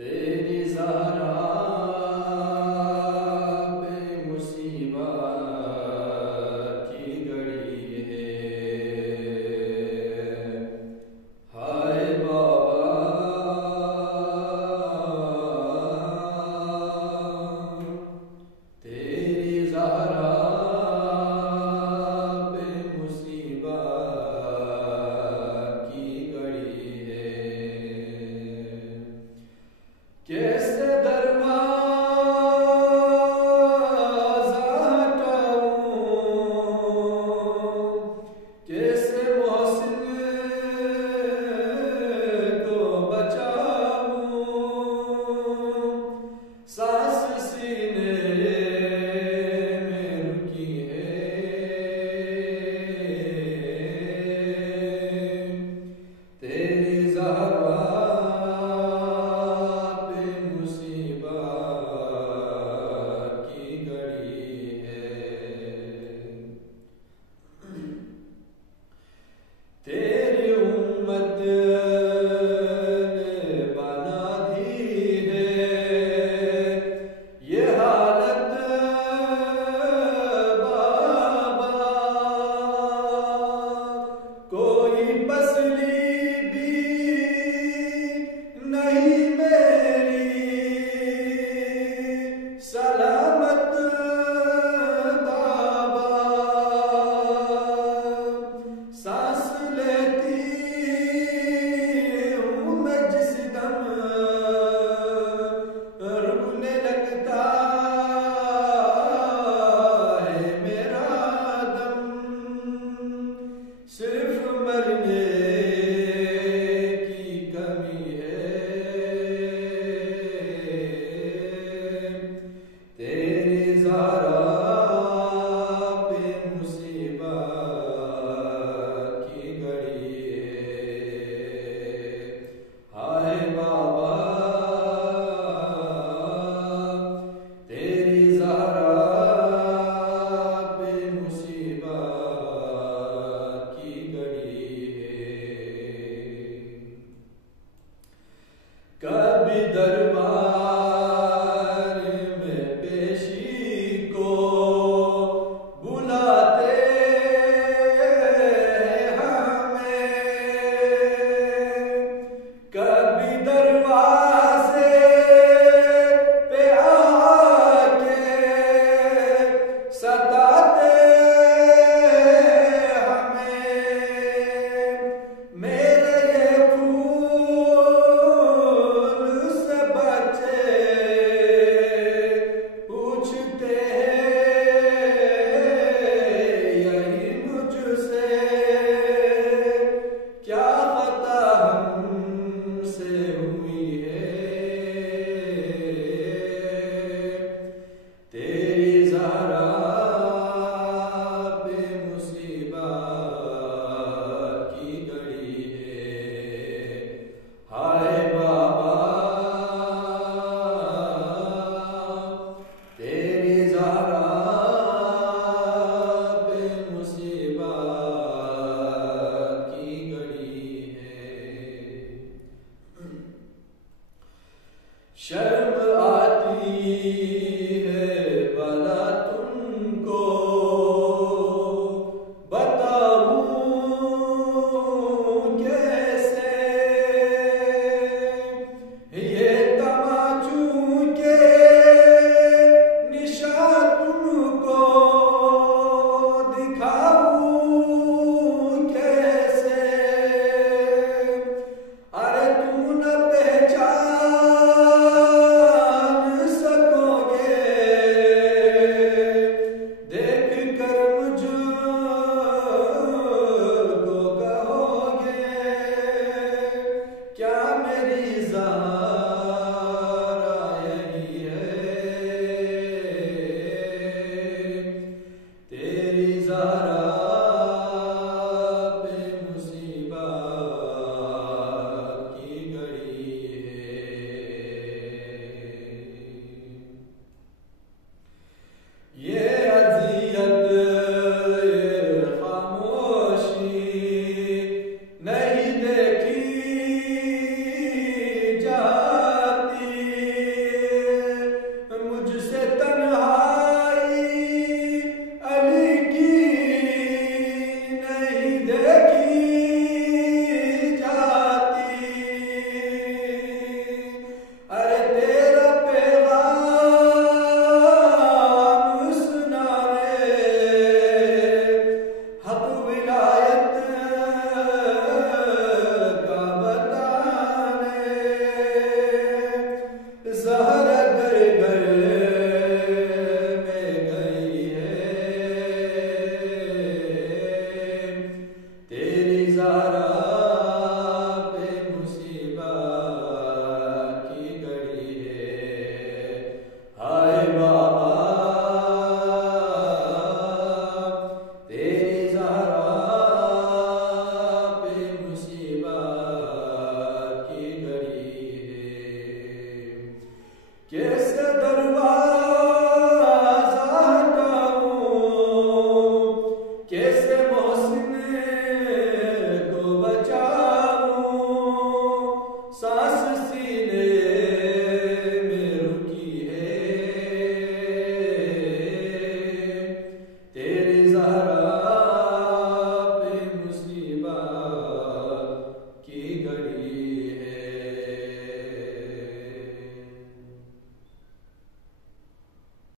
तेरी ज़हरा बेमुसीबत की घड़ी है। हाय बाबा तेरी ज़हरा बेमुसीबत की घड़ी है। कैसे दरवाज़ा हटाऊं, कैसे मोहसिन को बचाऊं, सांस सीने में रुकी है। तेरी ज़हरा तेरी उम्मत ने बना दी है ये हालत बाबा। कोई बसली भी नहीं मेरी सलामत बाबा। सांस लेती हूँ मैं जिस दम रुकने लगता है मेरा दम। सिर्फ मरने की कमी है। तेरी ज़हरा कभी दरबार में पेशी को बुलाते हमें, कभी दरवाजे पे आके सताते हमें। मेरे ये पूछते यही मुझसे क्या पता हमसे हुई है। तेरी ज़हरा बेमुसीबत की घड़ी है। हाय बाबा तेरी ज़हरा बेमुसीबत की घड़ी है। शर्म